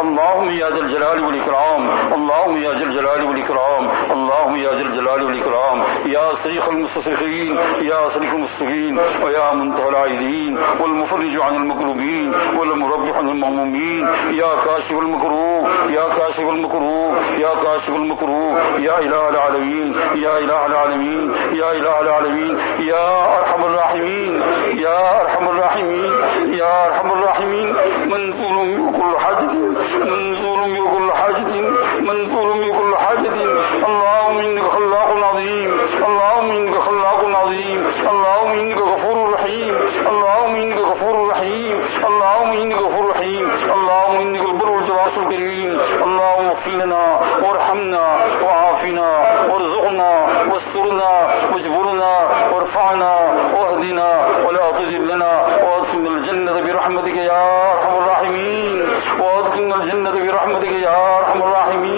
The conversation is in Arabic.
اللهم يا ذا الجلال والإكرام، اللهم يا ذا الجلال والإكرام، اللهم يا ذا الجلال والإكرام، يا صريخ المستصرخين، يا صريخ المستصرخين، ويا منتهى العائدين، والمفرج عن المكروبين، والمربح عن المهمومين، يا كاشف المكروه، يا كاشف المكروه، يا كاشف المكروه، يا إله العالمين، يا إله العالمين، يا إله العالمين، يا أرحم الراحمين، يا أرحم الراحمين، يا أرحم الراحمين. منزول بكل حاجة، منزول بكل حاجة، منزول بكل حاجة. اللهم إنك خلاق عظيم، اللهم إنك خلاق عظيم، اللهم إنك غفور رحيم، اللهم إنك غفور رحيم، اللهم إنك غفور رحيم، اللهم إنك البر والجواد الكريم. اللهم اغفر لنا وارحمنا وعافنا وارزقنا واسترنا واجبرنا وارفعنا واهدنا ولا تذلنا، وادخلنا الجنة برحمتك يا أرحم الراحمين، وادخلنا الجنة برحمتك يا أرحم الراحمين.